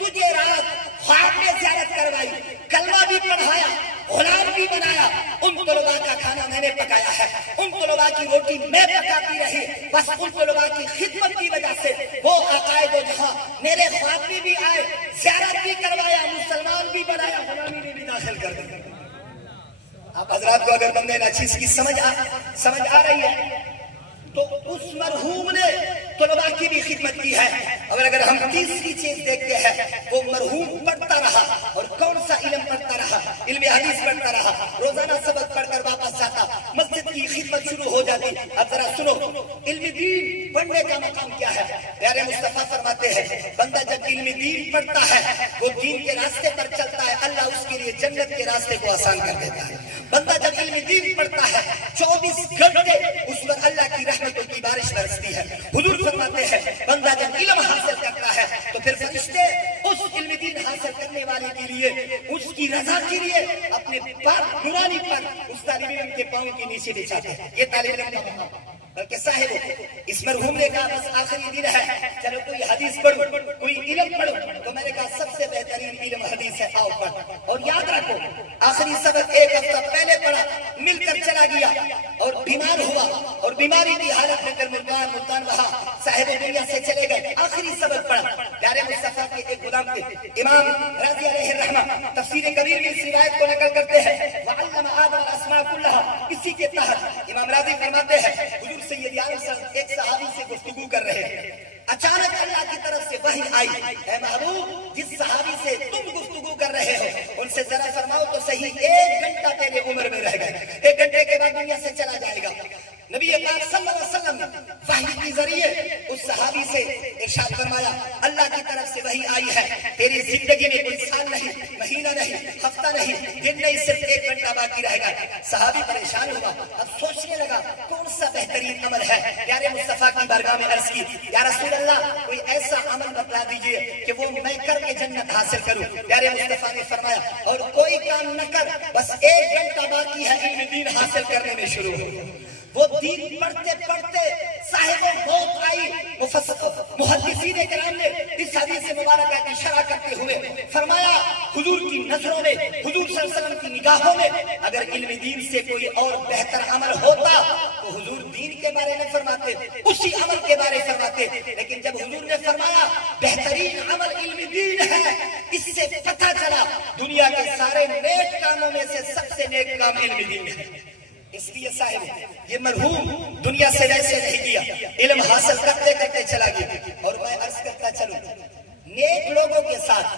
تجھے رات خواب میں زیارت کروائی، کلمہ بھی پڑھایا، غلام بھی بنایا، ان طلباء کا کھانا میں نے پکایا ہے، ان طلباء کی روٹی میں پکاتی رہی، بس ان طلباء کی خدمت کی وجہ سے وہ عقائد و جہاں میرے خواب میں بھی آئے، زیارت بھی کروایا، مسلمان بھی بنایا، غلامی میں بھی داخل کر دیا۔ آپ حضرات کو اگر بندے ناچیز کی سمجھ آ رہی ہے تو اس مرحوم نے طلباء کی بھی خدمت کی ہے۔ اور اگر ہم تیسری چیز دیکھتے ہیں وہ مرحوم پڑھتا رہا اور کون سا علم پڑھتا رہا؟ علم حدیث پڑھتا رہا، روزانہ سبق پڑھ کر واپس جاتا، مسجد کی خدمت شروع ہو جاتی۔ اب ذرا سنو علم دین پڑھنے کا مقام کیا ہے؟ پیارے مصطفیٰ فرماتے ہیں بندہ جب علم دین پڑھتا ہے وہ دین کے راستے پر چلتا ہے، اللہ اس کے لیے جنت کے راستے کو آسان کر دیتا ہے۔ بندہ جب علم دین پڑھتا ہے 24 گھنٹے اس پر اللہ کی رحمتوں کی بارش برستی ہے۔ حضور فرماتے ہیں بندہ جب علم حاصل کرتا ہے والے کے لیے، اس کی رضا کے لیے اپنے پاک نورانی پر اس طالب علم کے پاؤں کے نیچے بچھاتے ہیں. یہ طالب علم کا مقام. بلکہ صاحب اس مرحوم نے کہا بس آخری دن ہے، چلو کوئی حدیث پڑھو، کوئی علم پڑھو. تو میں نے کہا سب سے بہترین علم حدیث ہے، آؤ پڑھ. اور یاد رکھو آخری سبق ایک ہفتہ پہلے پڑھا، مل کر چلا گیا اور بیمار ہوا اور بیماری کی حالت میں کر ملتان وہاں صاحب دنیا سے چلے گئے. آخری سبق پڑھا. پیارے مصطفیٰ کے ایک غلام تھے امام رازی علیہ الرحمہ، تفسیر کبیر میں اس روایت کو نقل کرتے ہیں. وعلم آدم الاسماء کلها. اسی کے تحت امام رازی فرماتے ہیں حضور سید عالم صلی اللہ علیہ وسلم ایک صحابی سے گفتگو کر رہے ہیں. اچانک اللہ کی طرف سے وحی آئی، اے محبوب جس صحابی سے تم گفتگو کر رہے ہو ان سے ذرا فرماؤ تو صحیح 1 گھنٹہ پہلے عمر میں رہ گئے، 1 گھنٹے کے بعد دنیا سے چلا جائے گا. نبی پاک صلی اللہ علیہ وسلم نے وحی کے ذریعے اس صحابی سے ارشاد فرمایا اللہ کی طرف سے وحی آئی ہے، تیری زندگی میں کوئی سال نہیں، مہینہ نہیں، ہفتہ نہیں، دن نہیں، صرف 1 گھنٹہ باقی رہے گا. صحابی پریشان ہوا، اب سوچنے لگا کون سا بہترین عمل ہے. پیارے مصطفیٰ کی بارگاہ میں عرض کی یا رسول اللہ کوئی ایسا عمل بتلا دیجئے کہ وہ میں کر کے جنت حاصل کروں. پیارے مصطفیٰ نے فرمایا اور کوئی کام نہ کر، بس 1 گھنٹہ باقی ہے علم دین حاصل کرنے میں شروع ہو. وہ دین پڑھتے پڑھتے صاحب موت آئی. محدثین کرام نے اس حدیث مبارکہ کی شرح کرتے ہوئے فرمایا حضور کی نظروں میں، حضور صلی اللہ علیہ وسلم کی نگاہوں میں اگر علم دین سے کوئی اور بہتر عمل ہوتا تو حضور دین کے بارے میں فرماتے، اسی عمل کے بارے میں فرماتے. لیکن جب حضور نے فرمایا بہترین عمل علم دین ہے، اس سے پتہ چلا دنیا کے سارے نیک کاموں میں سے سب سے نیک کام علم دین ہے. اس لیے صاحب یہ مرحوم دنیا سے ویسے نہیں گیا، علم حاصل کرتے کرتے چلا گیا. اور میں عرض کرتا چلوں نیک لوگوں کے ساتھ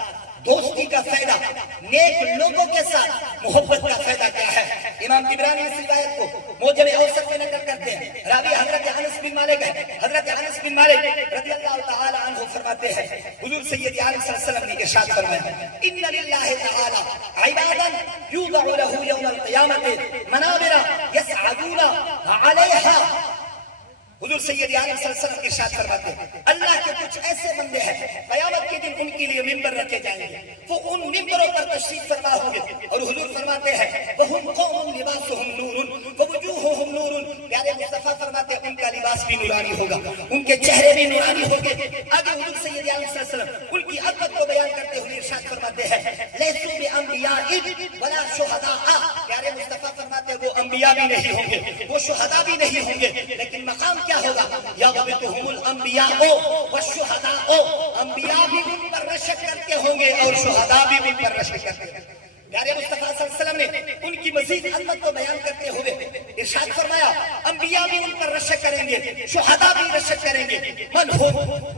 دوستی کا فائدہ، نیک لوگوں کے ساتھ محبت کا فائدہ کیا ہے. امام طبرانی اس روایت کو موجم اوسط میں نقل کرتے ہیں. راوی حضرت انس بن مالک ہے. حضرت انس بن مالک رضی اللہ تعالی عنہ فرماتے ہیں حضور سید عالم صلی اللہ علیہ وسلم نے ارشاد فرمایا ان للہ تعالی عبادا یوضع له یوم القیامت منابر یسعدون علیہا. حضور سید عالم صلی اللہ علیہ وسلم کے ارشاد فرماتے ہیں اللہ کے کچھ ایسے بندے ہیں قیامت کے دن ان کے لیے منبر رکھے جائیں گے، وہ ان منبروں پر تشریف فرما ہوں گے. اور حضور فرماتے ہیں وَهُمْ قَوْمٌ لِبَاسُهُمْ نُورٌ وَوُجُوهُهُمْ نُورٌ. پیارے مصطفیٰ فرماتے ہیں ان کا لباس بھی نورانی ہوگا، ان کے چہرے بھی نورانی ہوں گے. آگے حضور سید عالم صلی اللہ علیہ وسلم ان کی عظمت کو بیان کرتے ہوئے ارشاد فرماتے ہیں لَيْسُوا بِأَنْبِيَاءٍ وَلَا شُهَدَاءَ. پیارے مصطفیٰ فرماتے ہیں وہ انبیاء بھی نہیں ہوں گے، وہ شہداء بھی نہیں ہوں گے، لیکن مقام کیا ہوگا یغبطہم الانبیاء والشہداء. انبیاء بھی ان پر رشک کرتے ہوں گے اور شہداء بھی ان پر رشک کرتے ہوں گے. پیارے مصطفیٰ صلی اللہ علیہ وسلم نے ان کی مزید عظمت کو بیان کرتے ہوئے ارشاد فرمایا انبیاء بھی ان پر رشک کریں گے، شہداء بھی رشک کریں گے. من ہم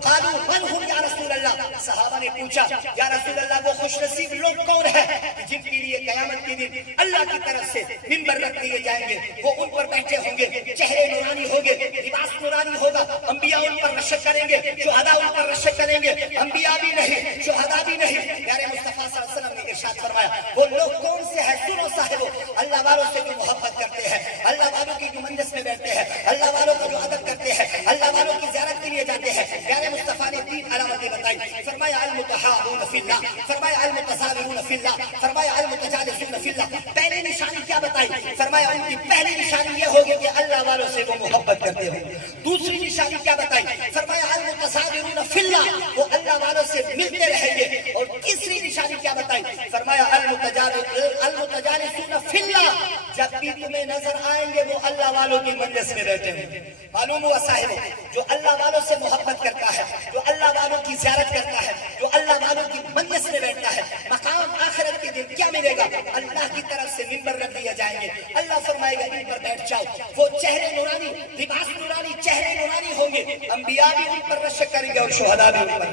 قالوا من ہم یا رسول اللہ. صحابہ نے پوچھا یا رسول اللہ وہ خوش نصیب لوگ کون ہیں جن کے لیے قیامت کے دن اللہ کی طرف سے منبر رکھ دیے جائیں گے، وہ ان پر بیٹھے ہوں گے، چہرے نورانی ہوں گے، لباس نورانی ہوگا، انبیاء ان پر رشک کریں گے، شہداء ان پر رشک کریں گے، انبیاء بھی نہیں شہداء بھی نہیں. پیارے مصطفیٰ صلی اللہ علیہ وسلم نے ارشاد فرمایا وہ لوگ کون سے ہیں؟ سنو صاحبو اللہ والوں سے جو محبت کرتے ہیں، اللہ والوں کی جو مجلس میں بیٹھتے ہیں، اللہ والوں کا جو ادب کرتے ہیں، اللہ والوں کی زیارت کے لیے جاتے ہیں. پیارے مصطفیٰ نے 3 علامتیں بتائی. فرمایا المتحابون فی اللہ، فرمایا المتزاورون فی اللہ، فرمایا المتجالسون فی اللہ. پہلی نشانی کیا بتائی؟ فرمایا ان کی پہلی نشانی یہ ہوگی کہ اللہ والوں سے وہ محبت کرتے ہوں. دوسری نشانی کیا بتائی؟ فرمایا المتزاورون فی اللہ، وہ اللہ والوں سے ملتے رہیں گے. اور تیسری نشانی کیا بتائی؟ فرمایا المتجالسون فی اللہ، جب بھی تمہیں نظر آئیں گے وہ اللہ والوں کی مجلس میں بیٹھے ہیں. معلوم ہوا صاحب جو اللہ والوں سے محبت کرتا ہے، جو اللہ والوں کی زیارت کرتا ہے، جو اللہ والوں کی مجلس میں بیٹھتا ہے، مقام آخرت کے دن کیا ملے گا؟ اللہ کی طرف سے منبر رکھ دیا جائیں گے. اللہ فرمائے گا ان پر بیٹھ جاؤ. وہ چہرے نورانی، لباس نورانی، چہرے نورانی ہوں گے، انبیاء بھی ان پر رشک کریں گے اور شہداء بھی ان پر.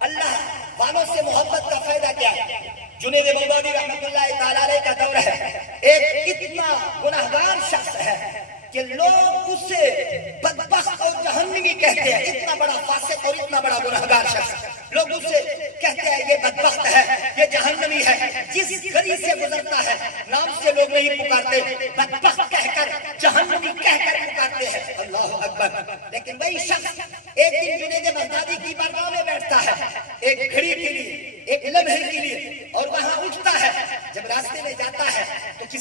اللہ والوں سے محبت کا فائدہ کیا ہے؟ جنید بغدادی رحمت اللہ تعالی علیہ کا دور ہے. ایک اتنا گناہگار شخص ہے کہ لوگ اسے بدبخت اور جہنمی کہتے ہیں. اتنا بڑا فاسق اور اتنا بڑا گناہگار شخص لوگ اسے کہتے ہیں یہ بدبخت ہے، یہ جہنمی ہے. جس گلی سے گزرتا ہے نام سے لوگ نہیں پکارتے، بدبخت کہہ کر، جہنمی کہہ کر پکارتے ہیں. اللہ اکبر. لیکن وہی شخص ایک دن جنید بغدادی کی بارگاہ میں بیٹھتا ہے، ایک گھڑی کے لیے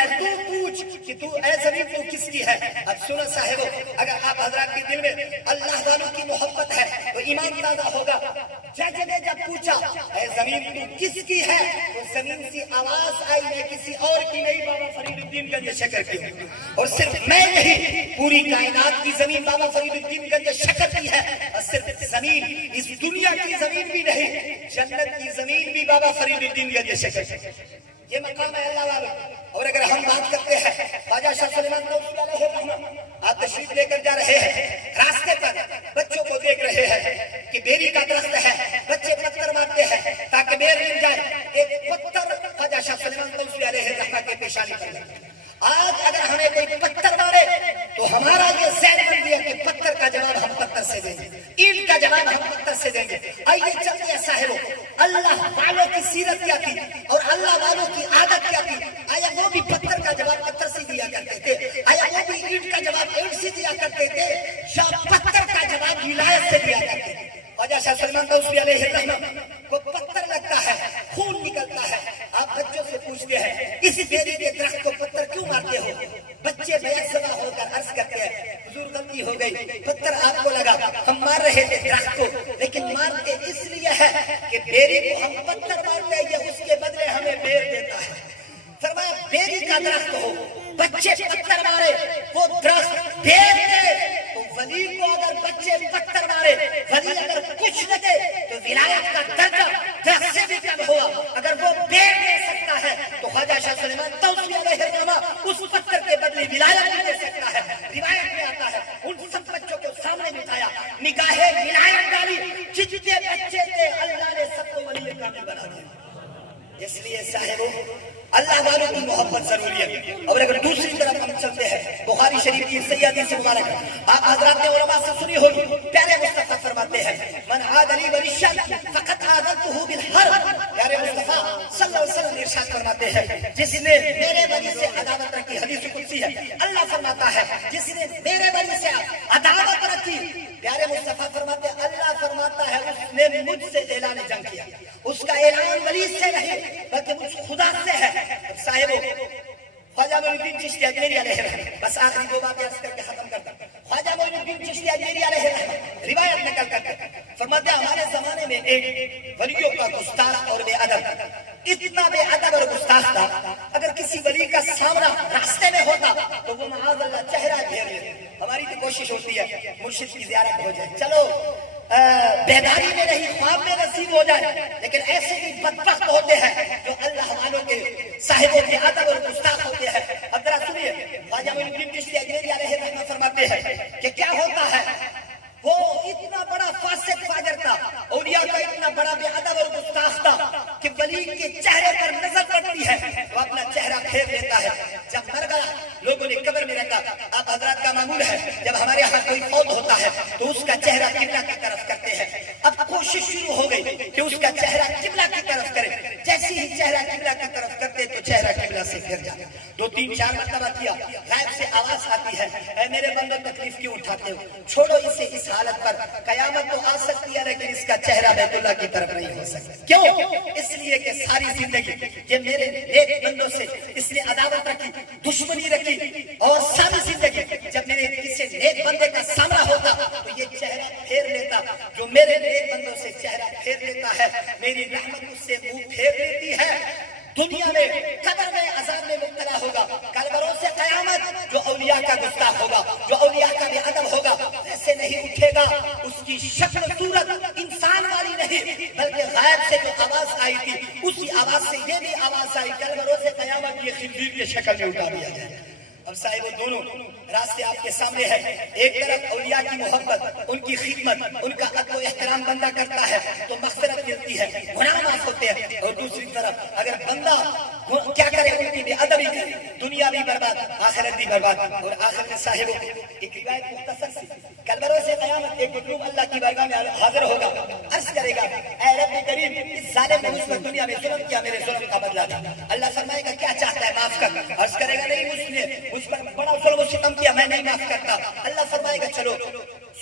ہے تو پوچھ کہ تو اے زمین تو کس کی ہے. اب سنو صاحبو، اگر آپ حضرات کے دل میں اللہ والوں کی محبت ہے تو ایمان تازہ ہوگا. جج نے جب پوچھا اے زمین تو کس کی ہے تو زمین سے آواز آئی ہے کسی اور کی نہیں، بابا فرید الدین گنج شکر کی. اور صرف میں نہیں، پوری کائنات کی زمین بابا فرید الدین گنج شکر کی ہے. اور صرف زمین، اس دنیا کی زمین بھی نہیں، جنت کی زمین بھی بابا فرید الدین گنج شکر. یہ مقام ہے اللہ والا. اور اگر ہم بات کرتے ہیں خواجہ شاہ سلیمان توسیع علیہ الرحمہ، آپ تشریف لے کر جا رہے ہیں، راستے پر بچوں کو دیکھ رہے ہیں کہ بیری کا درخت ہے، بچے پتھر مارتے ہیں تاکہ بیر مل جائے. ایک پتھر خواجہ شاہ سلیمان توسیع علیہ الرحمہ کے پیشانی پر لگا. آج اگر ہمیں کوئی پتھر مارے تو ہمارا یہ ذہن بن گیا کہ پتھر کا جواب ہم پتھر سے دیں گے، اینٹ کا جواب ہم پتھر سے دیں گے. آئیے چلتے ہیں صاحبو، اللہ والوں کی سیرت کیا تھی اور اللہ والوں کی عادت کیا تھی. آیا وہ بھی پتھر کا جواب پتھر سے دیا کرتے تھے؟ آیا وہ بھی اینٹ کا جواب اینٹ سے دیا کرتے تھے؟ یا پتھر کا جواب ولایت سے دیا کرتے تھے؟ خواجہ شاہ سلیمان توسیع علیہ الرحمہ کو پتھر لگتا ہے، خون نکلتا ہے. آپ بچوں سے پوچھتے ہیں اس بیری کے درخت کو پتھر کیوں مارتے ہو؟ بچے بے سوا ہو کر عرض کرتے ہیں حضور غلطی ہو گئی، پتھر آپ کو لگا، ہم مار رہے تھے درخت کو، لیکن مارتے اس لیے ہے کہ بیری کو ہم پتھر مارتے ہیں، یہ اس کے بدلے ہمیں بیر دیتا ہے. فرمایا بیری کا درخت ہو، بچے پتھر مارے، وہ درخت بیر دے. تو ولی کو اگر بچے پتھر مارے، ولی اگر کچھ لگے تو ولایت کا درجہ درخت سے بھی کم ہوا. اگر وہ بیر دے سکتا ہے تو خواجہ شاہ سلیمان توسیع علیہ الرحمہ اس پتھر کے بدلے ولایت بھی دے سکتا ہے. روایت میں آتا ہے ان سب بچوں کو سامنے بٹھایا، نگاہ ولایت ڈالی، جتنے بچے تھے اللہ نے سب کو ولی کامل بنا دیا. اس لیے صاحبو اللہ والوں کی محبت ضروری ہے. اور اگر دوسری طرف ہم چلتے ہیں بخاری شریف کی صحیح حدیث مبارک ہے، آپ حضرات نے علماء سے سنی ہوگی، پیارے مصطفیٰ فرماتے ہیں من عاد لی ولیًا فقد آذنته بالحرب. پیارے مصطفیٰ صلی اللہ علیہ وسلم ارشاد فرماتے ہیں جس نے میرے ولی سے عداوت رکھی، حدیث قدسی ہے، اللہ فرماتا ہے جس نے میرے ولی سے عداوت رکھی، پیارے مصطفیٰ فرماتے ہیں اللہ فرماتا ہے اس نے مجھ سے اعلان جنگ کیا. اس کا اعلان ولی سے نہیں بلکہ مجھ خدا سے ہے. صاحبو خواجہ معین الدین چشتی اجمیری علیہ الرحمہ، بس آخری دو باتیں عرض کر کے ختم کرتا ہوں. خواجہ معین الدین چشتی اجمیری علیہ الرحمہ روایت نقل کرتے ہیں، فرماتے ہیں ہمارے زمانے میں ایک ولیوں کا گستاخ اور بے ادب، اتنا بے ادب اور گستاخ تھا، اگر کسی ولی کا سامنا راستے میں ہوتا تو وہ معاذ اللہ چہرہ گھیر لیتے. ہماری تو کوشش ہوتی ہے مرشد کی زیارت ہو جائے، چلو بیداری میں نہیں خواب میں نصیب ہو جائے، لیکن ایسے ہی بدبخت ہوتے ہیں جو اللہ والوں کے صاحبوں کے ادب اور گستاخ ہوتے ہیں. اب ذرا سنیے خواجہ معین الدین چشتی اجمیری علیہ الرحمہ فرماتے ہیں کہ کیا ہوتا ہے، وہ اتنا بڑا فاسق فاجر تھا، اولیاء کا اتنا بڑا بے ادب اور گستاخ تھا کہ ولی کے چہرے پر نظر پڑتی ہے تو اپنا چہرہ پھیر لیتا ہے. جب مر گیا لوگوں نے قبر میں رکھا. آپ حضرات کا معمول ہے جب ہمارے یہاں کوئی فوت ہوتا ہے تو اس کا چہرہ قبلہ کی طرف کرتے ہیں. اب کوشش شروع ہو گئی کہ اس کا چہرہ قبلہ کی طرف کرے. جیسے ہی چہرہ قبلہ کی طرف کرتے تو چہرہ قبلہ سے پھر جاتا. 2-3-4 مرتبہ کیا، غائب سے آواز آتی ہے اے میرے بندو تکلیف کیوں اٹھاتے ہو، چھوڑو اسے اس حالت پر، قیامت تو آ سکتی ہے لیکن اس کا چہرہ بیت اللہ کی طرف نہیں ہو سکتا. کیوں؟ اس لیے کہ ساری زندگی یہ میرے نیک بندوں سے اس نے عداوت رکھی، دشمنی رکھی، اور ساری زندگی جب میرے کسی نیک بندے کا سامنا ہوتا تو یہ چہرہ پھیر لیتا. جو میرے نیک بندوں سے چہرہ پھیر لیتا ہے میری رحمت اس سے منہ پھیر لیتی ہے. دنیا میں قبر میں عذاب میں مبتلا ہوگا، کل بروز قیامت جو اولیاء کا گستاخ ہوگا، جو اولیاء کا بے ادب ہوگا، ایسے نہیں اٹھے گا. اس کی شکل صورت انسان والی نہیں بلکہ غائب سے جو آواز آئی تھی اسی آواز سے یہ بھی آواز آئی، کل بروز قیامت یہ خنزیر کی شکل میں اٹھا دیا جائے. اب صاحب دونوں راستے آپ کے سامنے ہے. ایک طرف اولیاء کی محبت، ان کی خدمت، ان کا ادب و احترام بندہ کرتا ہے تو مغفرت ملتی ہے، گناہ معاف ہوتے ہیں. اور دوسری طرف اگر بندہ کیا کرے، ان کی بے ادبی کرے، دنیا بھی برباد آخرت بھی برباد. اور آخر میں صاحب ایک روایت مختصر سی، کل بروز قیامت ایک مظلوم اللہ کی بارگاہ میں حاضر ہوگا، عرض کرے گا اے رب کریم اس ظالم نے مجھ پر دنیا میں ظلم کیا، میرے ظلم کا بدلہ دے. اللہ فرمائے گا کیا چاہتا ہے معاف کر. عرض کرے گا نہیں مجھ پر بڑا ظلم و ستم کیا، میں نہیں معاف کرتا. اللہ فرمائے گا چلو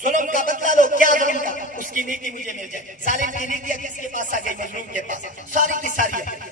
ظلم کا بدلہ لو. کیا ظلم کا؟ اس کی نیکی مجھے مل جائے. ظالم کی نیکی کس کے پاس آ گئی؟ مظلوم کے پاس. ساری کی ساری ہے.